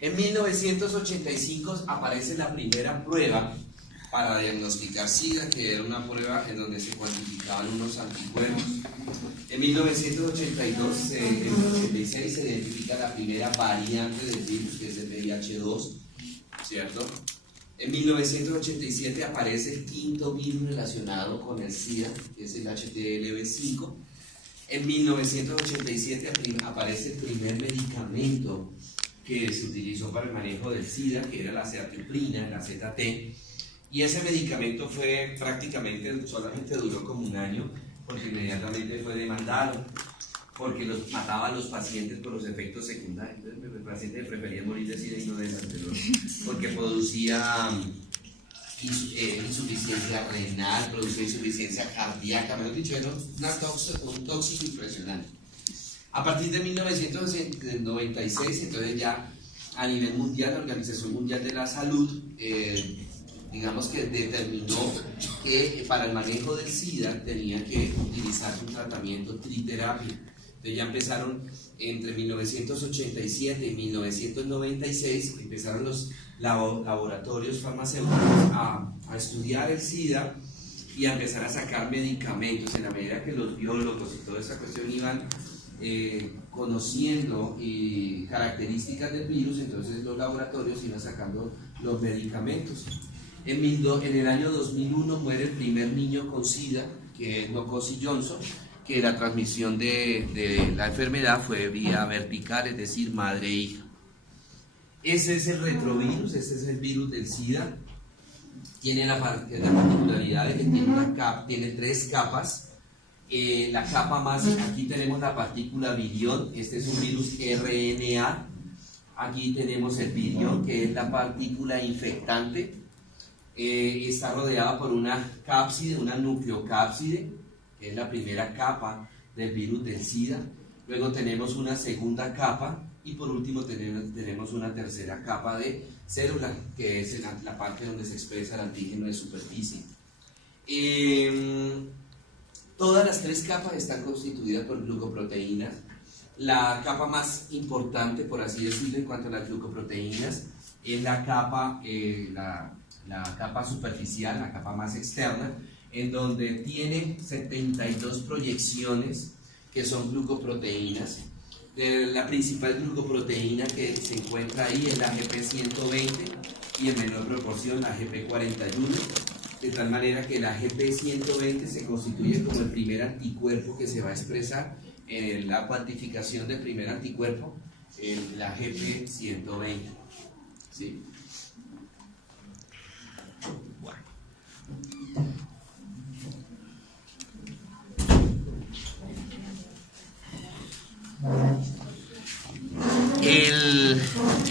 En 1985 aparece la primera prueba para diagnosticar SIDA, que era una prueba en donde se cuantificaban unos anticuerpos. En 1986 se identifica la primera variante del virus, que es el VIH-2, ¿cierto? En 1987 aparece el quinto virus relacionado con el SIDA, que es el HTLV5. En 1987 aparece el primer medicamento que se utilizó para el manejo del SIDA, que era la acetiprina, la ZT, y ese medicamento fue prácticamente, solamente duró como un año, porque inmediatamente fue demandado, porque mataba a los pacientes por los efectos secundarios. Entonces el paciente prefería morir de SIDA y no de la anterior, porque producía insuficiencia renal, producía insuficiencia cardíaca, mejor dicho, era un tóxico impresionante. A partir de 1996, entonces ya a nivel mundial, la Organización Mundial de la Salud, digamos que determinó que para el manejo del SIDA tenía que utilizar un tratamiento triterapia. Entonces ya empezaron entre 1987 y 1996, empezaron los laboratorios farmacéuticos a estudiar el SIDA y a empezar a sacar medicamentos en la medida que los biólogos y toda esa cuestión iban conociendo características del virus. Entonces los laboratorios iban sacando los medicamentos. En el año 2001 muere el primer niño con SIDA, que es Ngozi Johnson, que la transmisión de la enfermedad fue vía vertical, es decir, madre e hija. Ese es el retrovirus, ese es el virus del SIDA. Tiene la particularidad de que tiene tres capas. La capa más, aquí tenemos la partícula virión, este es un virus RNA. Aquí tenemos el virión, que es la partícula infectante. Está rodeada por una cápside, una nucleocápside, que es la primera capa del virus del SIDA. Luego tenemos una segunda capa y por último tenemos una tercera capa de célula, que es la parte donde se expresa el antígeno de superficie. Todas las tres capas están constituidas por glucoproteínas. La capa más importante, por así decirlo, en cuanto a las glucoproteínas, es la capa superficial, la capa más externa, en donde tiene 72 proyecciones que son glucoproteínas. La principal glucoproteína que se encuentra ahí es la GP120 y en menor proporción la GP41, de tal manera que la GP120 se constituye como el primer anticuerpo que se va a expresar en la cuantificación del primer anticuerpo, en la GP120. ¿Sí? Bueno.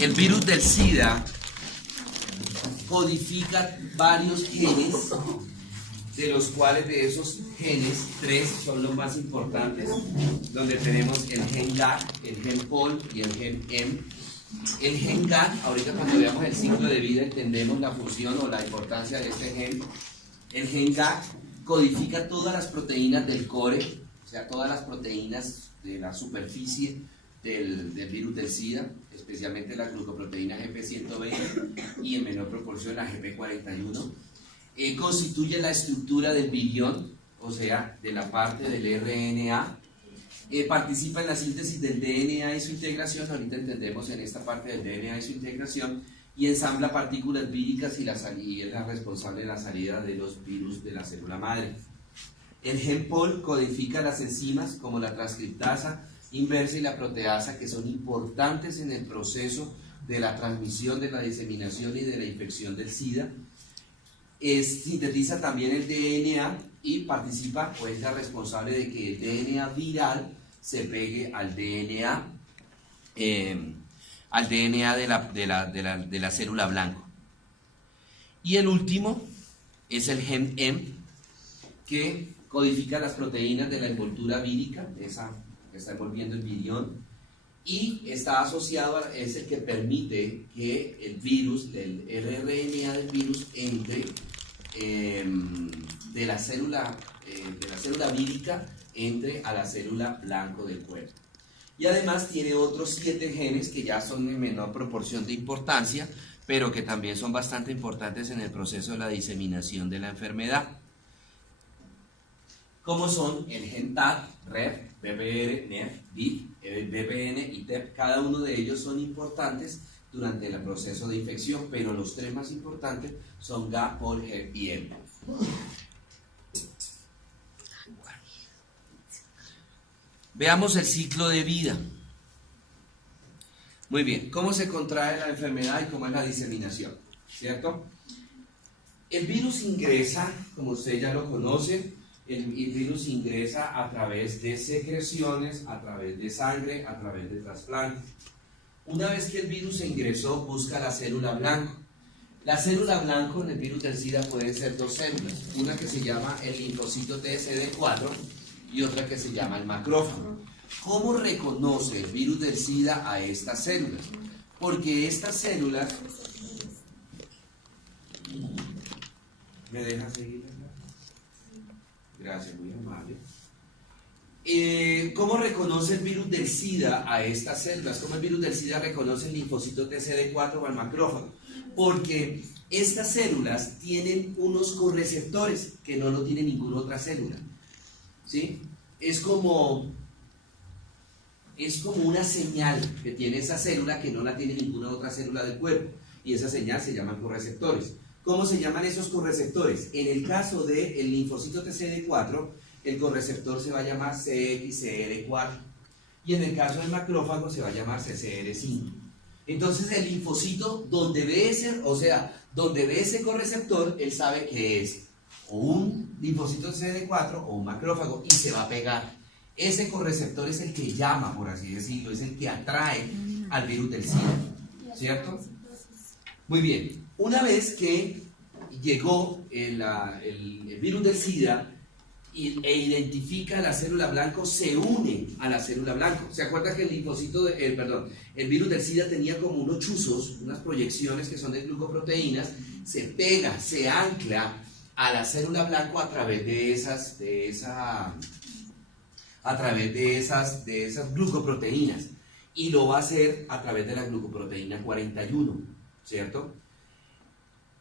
El virus del SIDA codifica varios genes, de los cuales de esos genes, 3 son los más importantes, donde tenemos el gen GAC, el gen POL y el gen M. El gen GAC, ahorita cuando veamos el ciclo de vida entendemos la función o la importancia de este gen. El gen GAC codifica todas las proteínas del core, o sea, todas las proteínas de la superficie del virus del SIDA, especialmente la glucoproteína GP120 y en menor proporción la GP41. Constituye la estructura del virión, o sea, de la parte del RNA. Participa en la síntesis del DNA y su integración, ahorita entendemos en esta parte del DNA y su integración, y ensambla partículas víricas y es la responsable de la salida de los virus de la célula madre. El gen POL codifica las enzimas como la transcriptasa inversa y la proteasa, que son importantes en el proceso de la transmisión, de la diseminación y de la infección del SIDA. Sintetiza también el DNA y participa o es la responsable de que el DNA viral se pegue al DNA de la célula blanco. Y el último es el gen M, que codifica las proteínas de la envoltura vírica, esa que está envolviendo el virión, y está asociado, es el que permite que el virus, el rRNA del virus entre de la célula vírica, entre a la célula blanco del cuerpo. Y además tiene otros 7 genes que ya son en menor proporción de importancia, pero que también son bastante importantes en el proceso de la diseminación de la enfermedad. Como son el gen TAT, REF, BPR, NEF, DIF, BPN y TEP. Cada uno de ellos son importantes durante el proceso de infección, pero los 3 más importantes son GA, POL, GEP y M. Veamos el ciclo de vida. Muy bien, ¿cómo se contrae la enfermedad y cómo es la diseminación? ¿Cierto? El virus ingresa, como usted ya lo conoce, el virus ingresa a través de secreciones, a través de sangre, a través de trasplante. Una vez que el virus ingresó, busca la célula blanco. La célula blanco en el virus del SIDA pueden ser 2 células, una que se llama el linfocito TSD4 y otra que se llama el macrófago. ¿Cómo reconoce el virus del SIDA a estas células? Porque estas células... ¿Me deja seguir? Gracias, muy amable. ¿Cómo reconoce el virus del SIDA a estas células? ¿Cómo el virus del SIDA reconoce el linfocito TCD4 o el macrófago? Porque estas células tienen unos correceptores que no lo tiene ninguna otra célula. ¿Sí? Es como una señal que tiene esa célula que no la tiene ninguna otra célula del cuerpo. Y esa señal se llaman correceptores. ¿Cómo se llaman esos correceptores? En el caso del linfocito TCD4, el correceptor se va a llamar CXCR4. Y en el caso del macrófago se va a llamar CCR5. Entonces el linfocito, donde ve ese correceptor, él sabe que es o un linfocito TCD4 o un macrófago y se va a pegar. Ese correceptor es el que llama, por así decirlo, es el que atrae al virus del SIDA, ¿cierto? Muy bien, una vez que llegó el virus del SIDA e identifica la célula blanco, se une a la célula blanco. ¿Se acuerda que el virus del SIDA tenía como unos chuzos, unas proyecciones que son de glucoproteínas? Se pega, se ancla a la célula blanco a través de esas glucoproteínas, y lo va a hacer a través de la glucoproteína 41, ¿cierto?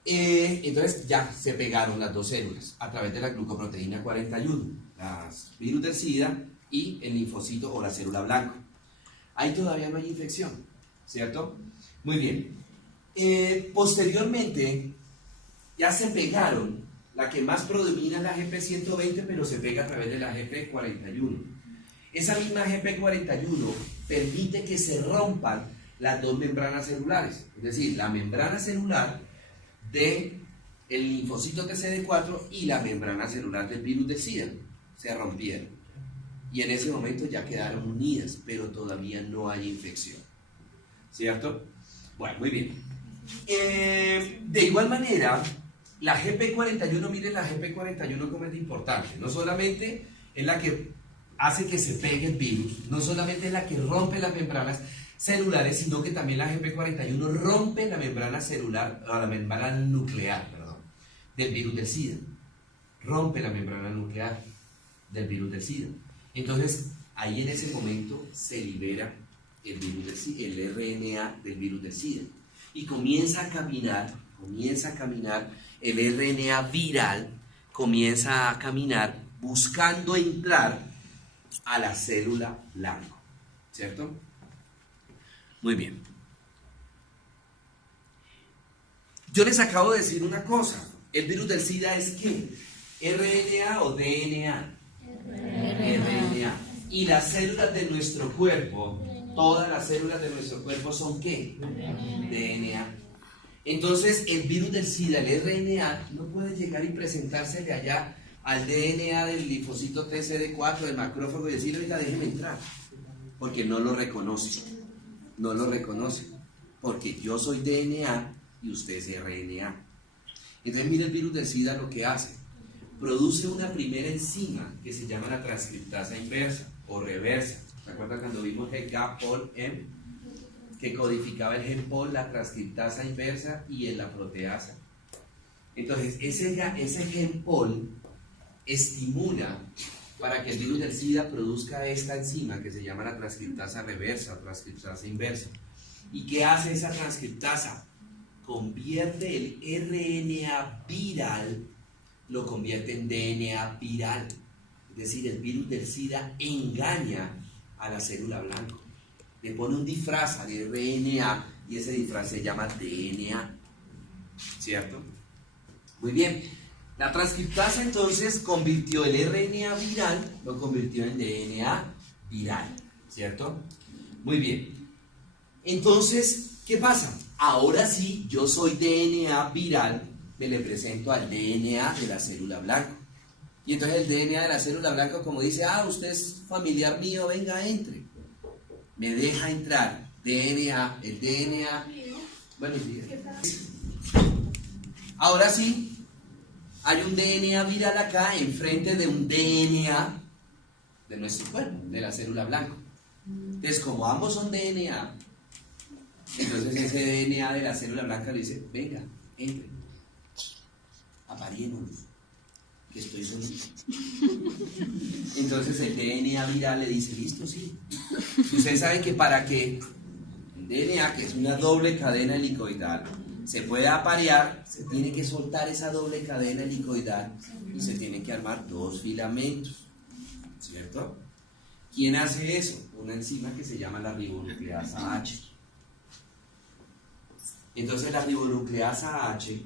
Entonces ya se pegaron las 2 células a través de la glucoproteína 41, las virus del SIDA y el linfocito o la célula blanco. Ahí todavía no hay infección, ¿cierto? Muy bien. Posteriormente ya se pegaron. La que más predomina es la GP120, pero se pega a través de la GP41. Esa misma GP41 permite que se rompan las 2 membranas celulares, es decir, la membrana celular del linfocito TCD4 y la membrana celular del virus del SIDA. Se rompieron. Y en ese momento ya quedaron unidas, pero todavía no hay infección. ¿Cierto? Bueno, muy bien. De igual manera, la GP41, miren la GP41 como es de importante. No solamente es la que hace que se pegue el virus, no solamente es la que rompe las membranas celulares, sino que también la GP41 rompe la membrana celular, o la membrana nuclear, del virus del SIDA. Rompe la membrana nuclear del virus del SIDA. Entonces, ahí en ese momento se libera el virus del SIDA, el RNA del virus del SIDA. Y comienza a caminar el RNA viral, comienza a caminar buscando entrar a la célula blanco, ¿cierto? Muy bien. Yo les acabo de decir una cosa. ¿El virus del SIDA es qué? ¿RNA o DNA? RNA. Y las células de nuestro cuerpo, todas las células de nuestro cuerpo son ¿qué? DNA. Entonces el virus del SIDA, el RNA, no puede llegar y presentársele allá al DNA del linfocito TCD4, del macrófago, y decirle, oiga, déjeme entrar, porque no lo reconoce. No lo reconoce, porque yo soy DNA y usted es RNA. Entonces mire el virus del SIDA lo que hace. Produce una primera enzima que se llama la transcriptasa inversa o reversa. ¿Se acuerdan cuando vimos el GAP-POL-M? Que codificaba el gen POL, la transcriptasa inversa y en la proteasa. Entonces ese gen POL estimula para que el virus del SIDA produzca esta enzima que se llama la transcriptasa reversa o transcriptasa inversa. ¿Y qué hace esa transcriptasa? Convierte el RNA viral, lo convierte en DNA viral. Es decir, el virus del SIDA engaña a la célula blanco. Le pone un disfraz de RNA y ese disfraz se llama DNA. ¿Cierto? Muy bien. La transcriptasa entonces convirtió el RNA viral, lo convirtió en DNA viral. ¿Cierto? Muy bien. Entonces, ¿qué pasa? Ahora sí, yo soy DNA viral, me le presento al DNA de la célula blanca. Y entonces el DNA de la célula blanca, como dice, usted es familiar mío, venga, entre. Me deja entrar. DNA, el DNA. Buenos días. Ahora sí, hay un DNA viral acá enfrente de un DNA de nuestro cuerpo, de la célula blanca. Entonces, como ambos son DNA, entonces ese DNA de la célula blanca le dice, venga, entre, aparémonos, que estoy solito. Entonces el DNA viral le dice, listo, sí. Y ustedes saben que para que el DNA, que es una doble cadena helicoidal, se pueda aparear, se tiene que soltar esa doble cadena helicoidal y se tienen que armar dos filamentos, ¿cierto? ¿Quién hace eso? Una enzima que se llama la ribonucleasa H. Entonces la ribonucleasa H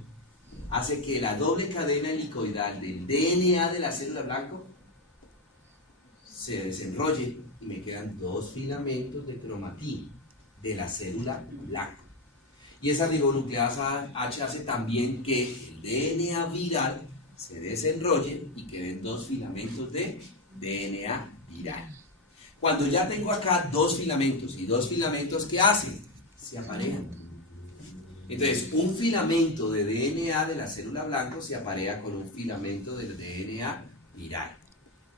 hace que la doble cadena helicoidal del DNA de la célula blanca se desenrolle y me quedan dos filamentos de cromatín de la célula blanca. Y esa ribonucleasa H hace también que el DNA viral se desenrolle y queden dos filamentos de DNA viral. Cuando ya tengo acá dos filamentos, y dos filamentos, ¿qué hacen? Se aparean. Entonces, un filamento de DNA de la célula blanca se aparea con un filamento del DNA viral.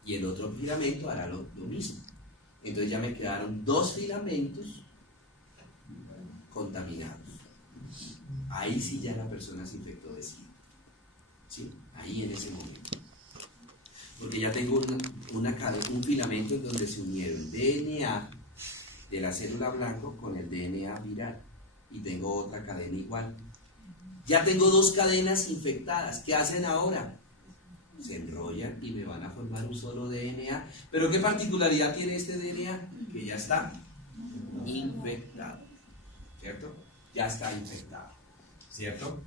Y el otro filamento hará lo mismo. Entonces ya me quedaron dos filamentos contaminados. Ahí sí ya la persona se infectó de SIDA. ¿Sí? Ahí en ese momento. Porque ya tengo un filamento en donde se unieron el DNA de la célula blanca con el DNA viral. Y tengo otra cadena igual. Ya tengo dos cadenas infectadas. ¿Qué hacen ahora? Se enrollan y me van a formar un solo DNA. ¿Pero qué particularidad tiene este DNA? Que ya está infectado. ¿Cierto? Ya está infectado. ¿Cierto?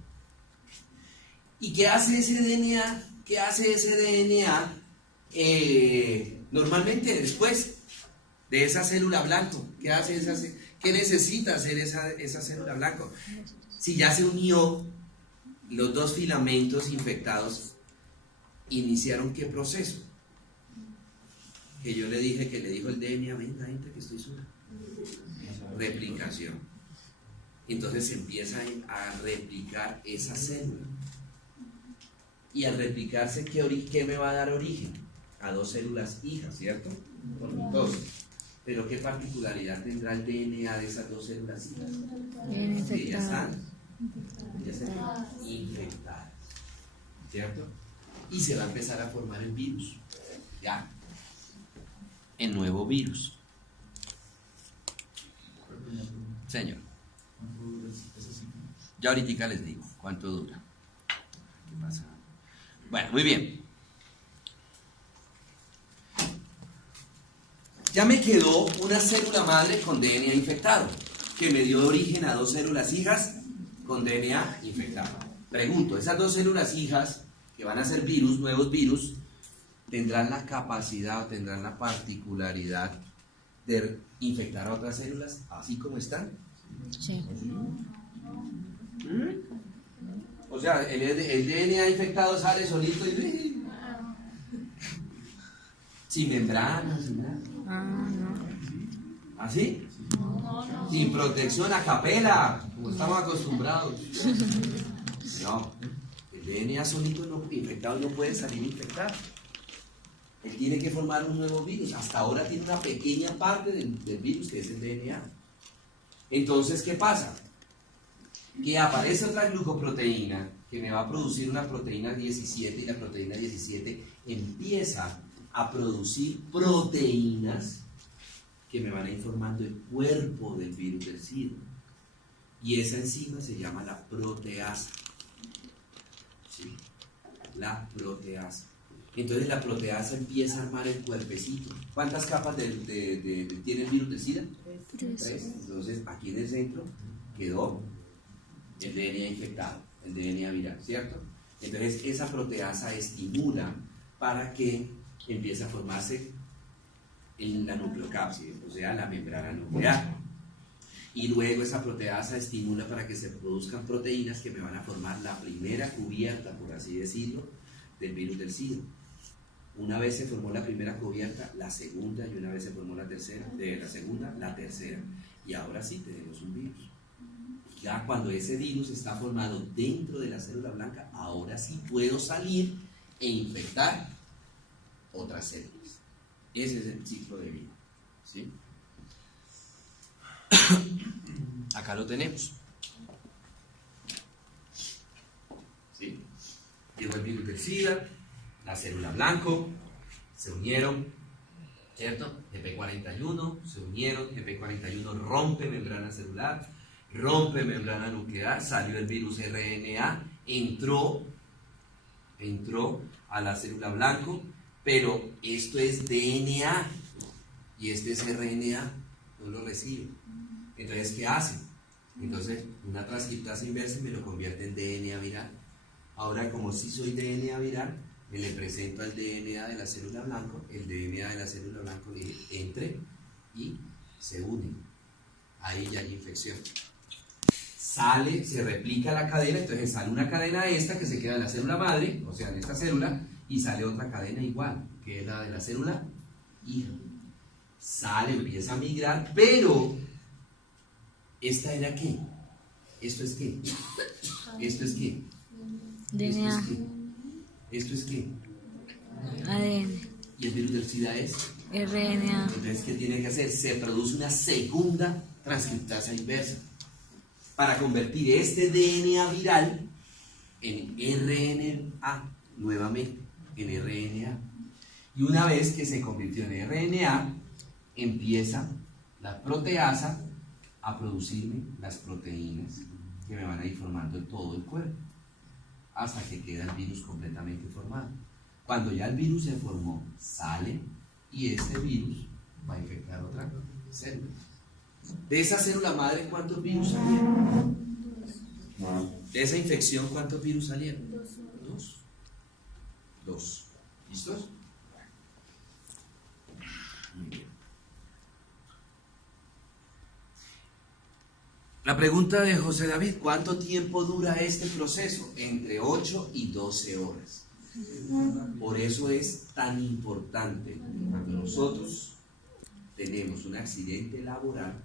¿Y qué hace ese DNA? ¿Qué hace ese DNA normalmente después de esa célula blanca? ¿Qué hace esa célula? ¿Qué necesita hacer esa célula blanca? Si ya se unió los dos filamentos infectados, ¿iniciaron qué proceso? Que yo le dije, que le dijo el DNA, venga, gente, que estoy sola. Replicación. Entonces se empieza a replicar esa célula. Y al replicarse, ¿qué me va a dar origen? A dos células hijas, ¿cierto? Por mitosis. Pero ¿qué particularidad tendrá el DNA de esas dos células hijas? Que ya están infectadas, ¿cierto? Y se va a empezar a formar el virus, ya, el nuevo virus. Señor, ya ahorita les digo cuánto dura. ¿Qué pasa? Bueno, muy bien. Ya me quedó una célula madre con DNA infectado, que me dio origen a dos células hijas con DNA infectado. Pregunto, ¿esas dos células hijas que van a ser virus, nuevos virus, tendrán la capacidad o tendrán la particularidad de infectar a otras células así como están? Sí. O sea, el DNA infectado sale solito y sin membranas, sin nada. No. ¿Así? Sin protección a capela, como estamos acostumbrados. No, el DNA solito infectado no puede salir infectado. Él tiene que formar un nuevo virus. Hasta ahora tiene una pequeña parte del virus que es el DNA. Entonces, ¿qué pasa? Que aparece otra glucoproteína que me va a producir una proteína 17 y la proteína 17 empieza a producir proteínas que me van a ir formando el cuerpo del virus del SIDA. Y esa enzima se llama la proteasa. ¿Sí? La proteasa. Entonces la proteasa empieza a armar el cuerpecito. ¿Cuántas capas tiene el virus del SIDA? 3. Entonces aquí en el centro quedó el DNA infectado, el DNA viral, ¿cierto? Entonces esa proteasa estimula para que empiece a formarse en la nucleocápside, o sea, la membrana nuclear. Y luego esa proteasa estimula para que se produzcan proteínas que me van a formar la primera cubierta, por así decirlo, del virus del SIDA. Una vez se formó la primera cubierta, la segunda, y una vez se formó la tercera, de la segunda, la tercera. Y ahora sí tenemos un virus. Ya cuando ese virus está formado dentro de la célula blanca, ahora sí puedo salir e infectar otras células. Ese es el ciclo de vida. ¿Sí? Acá lo tenemos. ¿Sí? Llegó el virus del SIDA, la célula blanco, se unieron, ¿cierto? GP41, se unieron, GP41 rompe membrana celular, rompe membrana nuclear, salió el virus RNA, entró a la célula blanco, pero esto es DNA y este es RNA, no lo recibe. Entonces, ¿qué hace? Entonces, una transcriptasa inversa me lo convierte en DNA viral. Ahora, como si soy DNA viral, me le presento al DNA de la célula blanco, el DNA de la célula blanco le entre y se une. Ahí ya hay infección. Sale, se replica la cadena, entonces sale una cadena esta que se queda en la célula madre, o sea, en esta célula, y sale otra cadena igual, que es la de la célula hija. Sale, empieza a migrar, pero ¿esta era qué? ¿Esto es qué? ¿Esto es qué? DNA. ¿Esto es qué? ADN. ¿Y el virus del SIDA es? RNA. Entonces, ¿qué tiene que hacer? Se produce una segunda transcriptasa inversa para convertir este DNA viral en RNA, nuevamente, en RNA. Y una vez que se convirtió en RNA, empieza la proteasa a producirme las proteínas que me van a ir formando todo el cuerpo, hasta que queda el virus completamente formado. Cuando ya el virus se formó, sale y este virus va a infectar otra célula. De esa célula madre, ¿cuántos virus salieron? De esa infección, ¿cuántos virus salieron? Dos. ¿Listos? Muy bien. La pregunta de José David: ¿cuánto tiempo dura este proceso? Entre 8 y 12 horas. Por eso es tan importante, cuando nosotros tenemos un accidente laboral,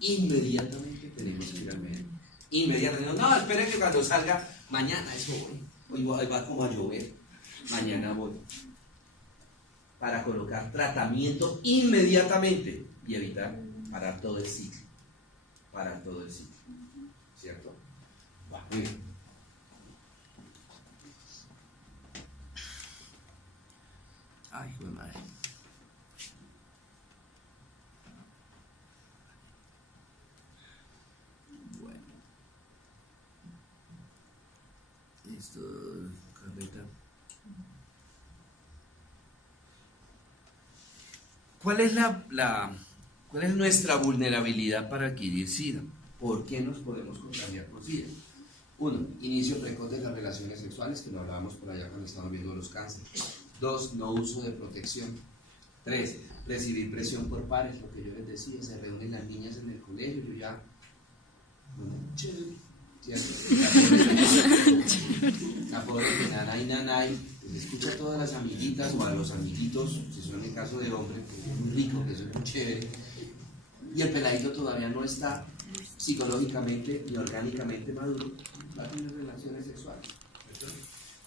inmediatamente tenemos que ir al médico. Inmediatamente. No, esperen que cuando salga, mañana eso voy. Hoy va como a llover. Mañana voy. Para colocar tratamiento inmediatamente y evitar parar todo el ciclo. Parar todo el ciclo. ¿Cierto? Bueno, muy bien. Ay, hijo de madre. Bueno. Esto, Carlita. ¿Cuál es nuestra vulnerabilidad para adquirir SIDA? ¿Por qué nos podemos contagiar por SIDA? 1. Inicio precoz de las relaciones sexuales, que lo hablábamos por allá cuando estábamos viendo los cánceres. 2. No uso de protección. 3. Recibir presión por pares, lo que yo les decía, se reúnen las niñas en el colegio, yo ya, chévere, la pobre que nanay, pues escucha a todas las amiguitas o a los amiguitos, si son en caso de hombre, que es muy rico, que eso es muy chévere, y el peladito todavía no está psicológicamente ni orgánicamente maduro, va a tener relaciones sexuales.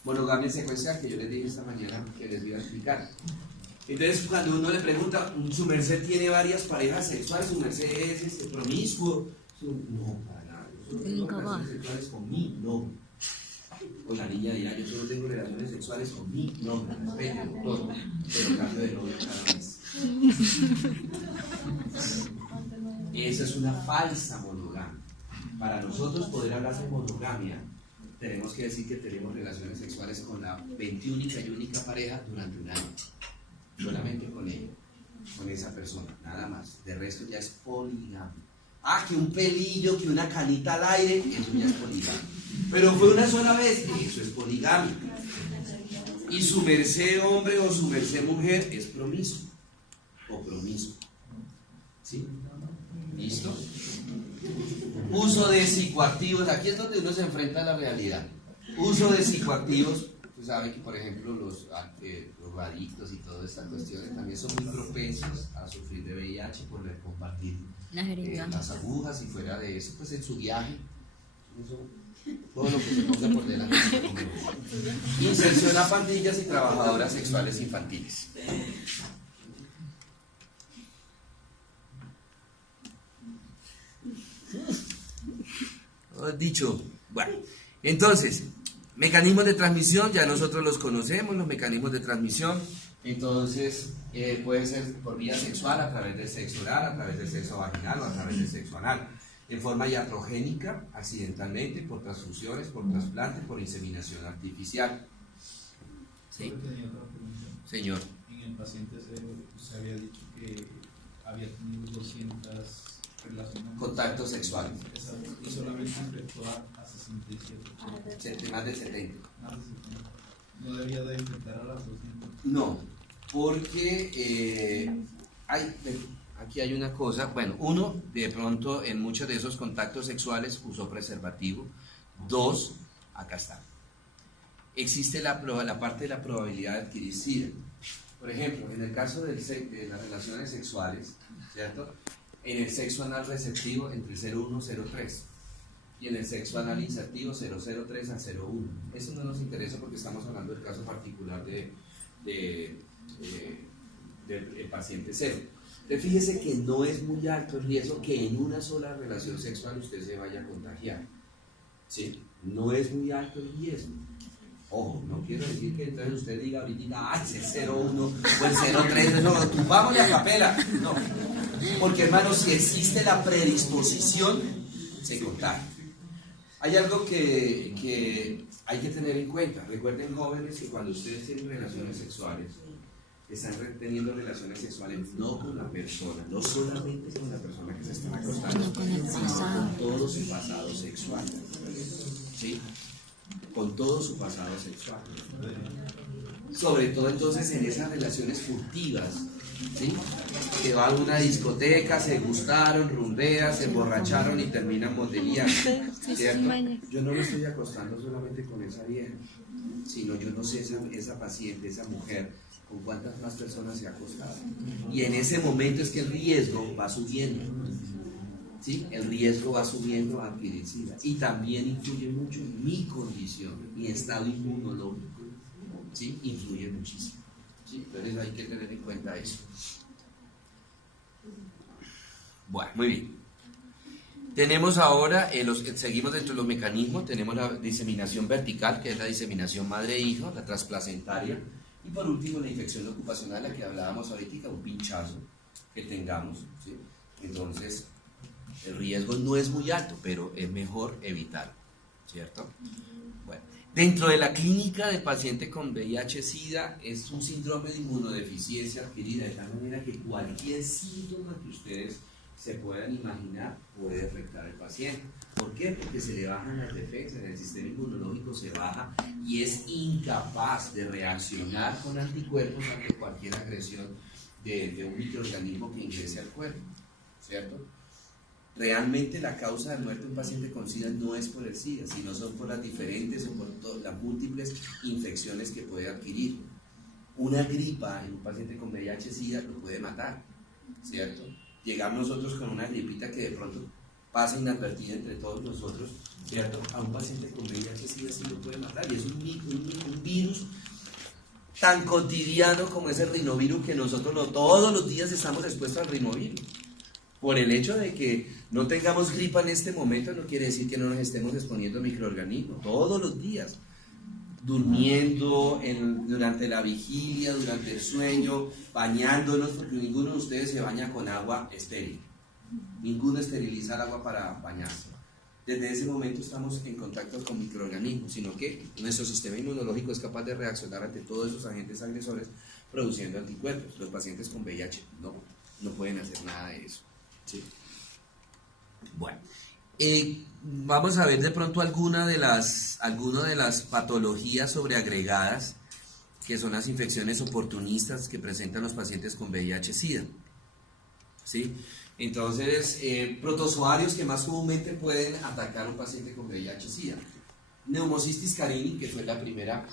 Monogamia secuencial, que yo les dije esta mañana que les voy a explicar. Entonces, cuando uno le pregunta, ¿su merced tiene varias parejas sexuales? ¿Su merced es promiscuo? No, para nada. Yo solo tengo relaciones sexuales con mi novio. O la niña dirá, yo solo tengo relaciones sexuales con mi novio, respete, doctor, pero cambio de novio cada mes. Esa es una falsa monogamia. Para nosotros poder hablar de monogamia, tenemos que decir que tenemos relaciones sexuales con la 21 y única pareja durante un año. Solamente con ella, con esa persona, nada más. De resto ya es poligamia. Ah, que un pelillo, que una canita al aire, eso ya es poligamia. Pero fue una sola vez, eso es poligamia. Y su merced hombre o su merced mujer es promiscuo o promiscuo. ¿Sí? ¿Listo? Uso de psicoactivos, aquí es donde uno se enfrenta a la realidad. Uso de psicoactivos, usted sabe que por ejemplo los adictos y todas estas cuestiones también son muy propensos a sufrir de VIH por compartir las agujas, y fuera de eso, pues en su viaje, todo lo que se ponga por delante. Inserción a pandillas y trabajadoras sexuales infantiles. Dicho, bueno, entonces, mecanismos de transmisión, ya nosotros los conocemos, los mecanismos de transmisión. Entonces, puede ser por vía sexual, a través del sexo oral, a través del sexo vaginal o a través del sexo anal. En forma iatrogénica, accidentalmente, por transfusiones, por trasplantes, por inseminación artificial. ¿Sí? Señor. En el paciente se había dicho que había tenido 200 relaciones. Contactos sexuales. Exacto. Y solamente infectó a 67. Más de 70. Más de 70. ¿No debía de infectar a las 200? No, porque aquí hay una cosa, bueno, uno, de pronto en muchos de esos contactos sexuales usó preservativo. Dos, acá está. Existe la parte de la probabilidad de adquirir SIDA. Por ejemplo, en el caso de las relaciones sexuales, ¿cierto? En el sexo anal receptivo entre 0,1 y 0,3. Y en el sexo anal insertivo 0,03 a 0,1. Eso no nos interesa porque estamos hablando del caso particular del paciente cero. Entonces fíjese que no es muy alto el riesgo que en una sola relación sexual usted se vaya a contagiar. ¿Sí? No es muy alto el riesgo. Ojo, no quiero decir que entonces usted diga ahorita, ¡ay, es el 0,1 o el 0,3! No, tumbamos la capela. No. Porque hermano, si existe la predisposición, se contagia. Hay algo que hay que tener en cuenta. Recuerden, jóvenes, que cuando ustedes tienen relaciones sexuales, están teniendo relaciones sexuales no con la persona, no solamente con la persona que se están acostando, sino con todo su pasado sexual. ¿Sí? Con todo su pasado sexual. Sobre todo entonces en esas relaciones furtivas, ¿sí? Que van a una discoteca, se gustaron, rumbean, se emborracharon y terminan botellando, ¿cierto? Yo no me estoy acostando solamente con esa vieja, sino yo no sé esa paciente, esa mujer, con cuántas más personas se ha acostado. Y en ese momento es que el riesgo va subiendo. ¿Sí? El riesgo va subiendo a adquirir SIDA. Y también influye mucho mi condición, mi estado inmunológico. ¿Sí? Influye muchísimo. ¿Sí? Entonces hay que tener en cuenta eso. Bueno, muy bien. Tenemos ahora, seguimos dentro de los mecanismos, tenemos la diseminación vertical, que es la diseminación madre-hijo, la transplacentaria, y por último la infección ocupacional, la que hablábamos ahorita, un pinchazo que tengamos. ¿Sí? Entonces, el riesgo no es muy alto, pero es mejor evitarlo, ¿cierto? Bueno, dentro de la clínica del paciente con VIH-Sida es un síndrome de inmunodeficiencia adquirida, de tal manera que cualquier síntoma que ustedes se puedan imaginar puede afectar al paciente. ¿Por qué? Porque se le bajan las defensas, el sistema inmunológico se baja y es incapaz de reaccionar con anticuerpos ante cualquier agresión de un microorganismo que ingrese al cuerpo, ¿cierto? Realmente la causa de muerte de un paciente con SIDA no es por el SIDA, sino son por las diferentes o por las múltiples infecciones que puede adquirir. Una gripa en un paciente con VIH-Sida lo puede matar, ¿cierto? Llegamos nosotros con una gripita que de pronto pasa inadvertida entre todos nosotros, ¿cierto? A un paciente con VIH-Sida sí lo puede matar, y es un virus tan cotidiano como es el rinovirus, que nosotros todos los días estamos expuestos al rinovirus. Por el hecho de que no tengamos gripa en este momento no quiere decir que no nos estemos exponiendo a microorganismos, todos los días. durmiendo, durante la vigilia, durante el sueño, bañándonos, porque ninguno de ustedes se baña con agua estéril. Ninguno esteriliza el agua para bañarse. Desde ese momento estamos en contacto con microorganismos, sino que nuestro sistema inmunológico es capaz de reaccionar ante todos esos agentes agresores produciendo anticuerpos. Los pacientes con VIH no pueden hacer nada de eso. ¿Sí? Bueno, vamos a ver de pronto alguna de las patologías sobreagregadas, que son las infecciones oportunistas que presentan los pacientes con VIH-Sida. ¿Sí? Entonces, protozoarios que más comúnmente pueden atacar a un paciente con VIH-Sida. Pneumocystis carini, que fue la primera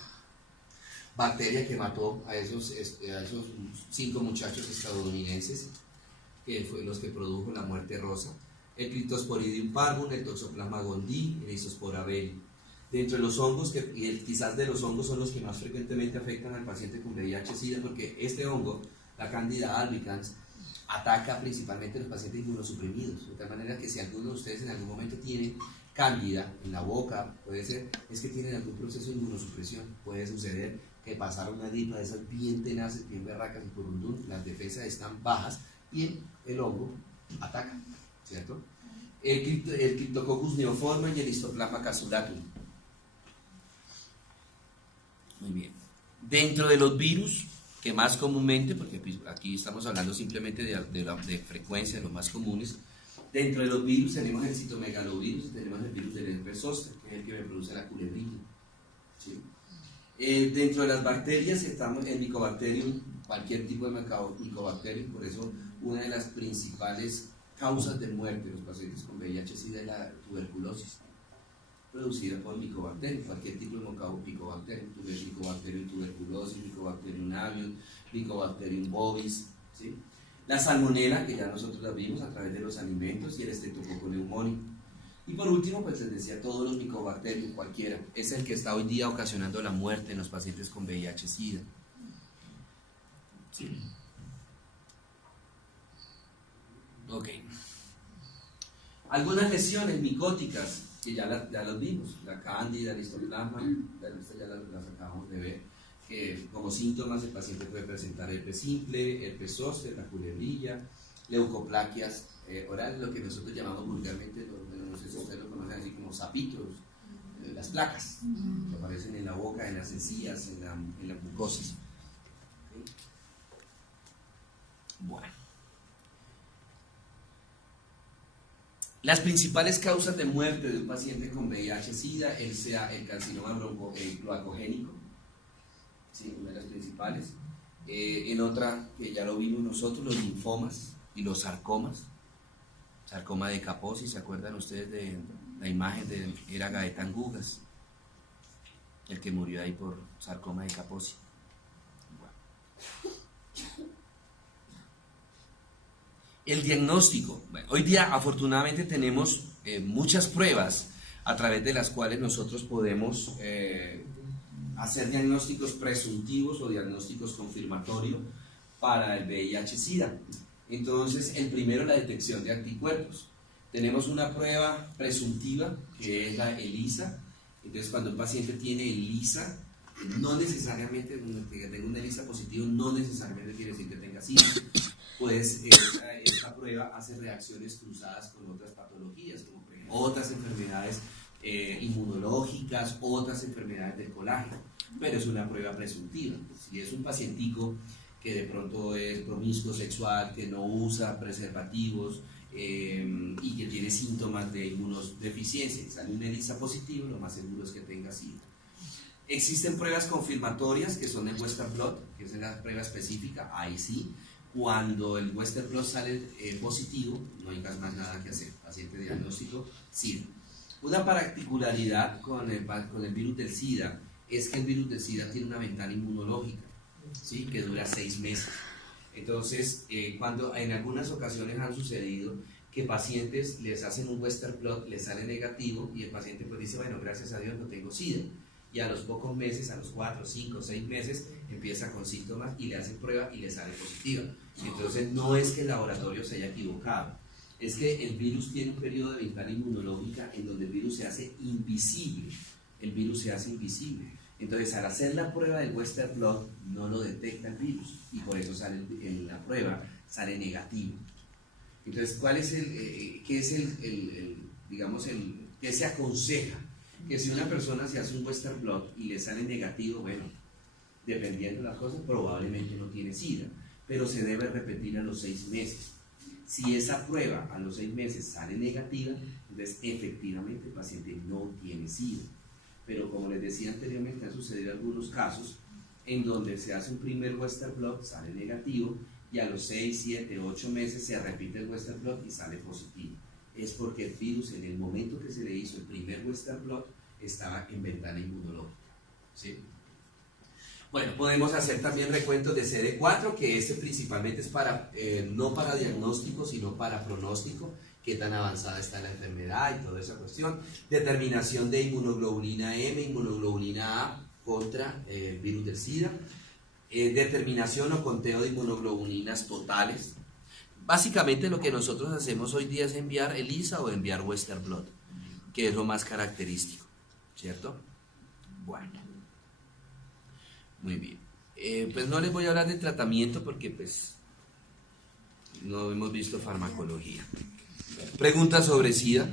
bacteria que mató a esos 5 muchachos estadounidenses, que fue los que produjo la muerte rosa. El Cryptosporidium parvum, el Toxoplasma gondii, el Histospora beli. Dentro de los hongos, quizás de los hongos son los que más frecuentemente afectan al paciente con VIH-Sida, porque este hongo, la Candida albicans, ataca principalmente a los pacientes inmunosuprimidos, de tal manera que si alguno de ustedes en algún momento tiene cándida en la boca, puede ser, es que tienen algún proceso de inmunosupresión, puede suceder que pasaron una gripa de esas bien tenaces, bien berracas y por las defensas están bajas y el hongo ataca, ¿cierto? El Cryptococcus neoforma y el Histoplasma casulacum. Muy bien. Dentro de los virus, que más comúnmente, porque aquí estamos hablando simplemente de frecuencia, de los más comunes, dentro de los virus tenemos el citomegalovirus y tenemos el virus del herpes zóster, que es el que me produce la culebrilla. ¿Sí? Dentro de las bacterias estamos el Mycobacterium, cualquier tipo de Mycobacterium, por eso una de las principales causas de muerte de los pacientes con VIH-Sida es la tuberculosis, producida por Mycobacterium, cualquier tipo de Mycobacterium, Mycobacterium tuberculosis, Mycobacterium avium, Mycobacterium bovis, ¿sí? La salmonela, que ya nosotros la vimos a través de los alimentos, y el Streptococcus pneumoniae. Y por último, pues les decía, todos los Mycobacterium, cualquiera, es el que está hoy día ocasionando la muerte en los pacientes con VIH-Sida. ¿Sí? Ok. Algunas lesiones micóticas, que ya las vimos, la cándida, el histoplasma, ya las acabamos de ver, que como síntomas el paciente puede presentar herpes simple, herpes zóster, la culebrilla, leucoplaquias orales, lo que nosotros llamamos vulgarmente, no sé si ustedes lo conocen así como sapitos, las placas, que aparecen en la boca, en las encías, en las mucosas. ¿Okay? Bueno. Las principales causas de muerte de un paciente con VIH-Sida, sea el carcinoma cloacogénico, ¿sí? Una de las principales. En otra, que ya lo vimos nosotros, los linfomas y los sarcomas. Sarcoma de Kaposi, ¿se acuerdan ustedes de la imagen de era Gaetán Gugas? El que murió ahí por sarcoma de Kaposi. Bueno. El diagnóstico. Bueno, hoy día afortunadamente tenemos muchas pruebas a través de las cuales nosotros podemos hacer diagnósticos presuntivos o diagnósticos confirmatorios para el VIH-Sida. Entonces, el primero, la detección de anticuerpos. Tenemos una prueba presuntiva que es la ELISA. Entonces, cuando un paciente tiene ELISA, no necesariamente que tenga una ELISA positivo, no necesariamente quiere decir que tenga SIDA. Pues esta prueba hace reacciones cruzadas con otras patologías, como por ejemplo otras enfermedades inmunológicas, otras enfermedades del colágeno, pero es una prueba presuntiva. Si es un pacientico que de pronto es promiscuo sexual, que no usa preservativos y que tiene síntomas de inmunodeficiencia y sale un ELISA positivo, lo más seguro es que tenga SIDA. Existen pruebas confirmatorias que son el Western blot, que es la prueba específica, ahí sí. Cuando el Western blot sale positivo, no hay más nada que hacer. Paciente diagnóstico, SIDA. Una particularidad con el virus del SIDA es que el virus del SIDA tiene una ventana inmunológica, ¿sí? Que dura 6 meses. Entonces, cuando en algunas ocasiones han sucedido que pacientes les hacen un Western blot, les sale negativo y el paciente pues dice, bueno, gracias a Dios no tengo SIDA. Y a los pocos meses, a los 4, 5, 6 meses, empieza con síntomas y le hacen prueba y le sale positiva. Entonces no es que el laboratorio se haya equivocado, es que el virus tiene un periodo de ventana inmunológica en donde el virus se hace invisible. El virus se hace invisible. Entonces, al hacer la prueba del Western blot, no lo detecta el virus y por eso sale en la prueba sale negativo. Entonces, ¿cuál es qué es digamos, qué se aconseja? Que si una persona se hace un Western blot y le sale negativo, bueno, dependiendo de las cosas, probablemente no tiene SIDA, pero se debe repetir a los 6 meses. Si esa prueba a los 6 meses sale negativa, entonces efectivamente el paciente no tiene SIDA. Pero como les decía anteriormente, han sucedido algunos casos en donde se hace un primer Western blot, sale negativo, y a los 6, 7, 8 meses se repite el Western blot y sale positivo. Es porque el virus en el momento que se le hizo el primer Western blot estaba en ventana inmunológica. ¿Sí? Bueno, podemos hacer también recuentos de CD4, que este principalmente es para, no para diagnóstico, sino para pronóstico, qué tan avanzada está la enfermedad y toda esa cuestión. Determinación de inmunoglobulina M, inmunoglobulina A contra el virus del SIDA. Determinación o conteo de inmunoglobulinas totales. Básicamente lo que nosotros hacemos hoy día es enviar ELISA o enviar Western blot, que es lo más característico, ¿cierto? Bueno, muy bien. Pues no les voy a hablar de tratamiento porque pues no hemos visto farmacología. Preguntas sobre SIDA.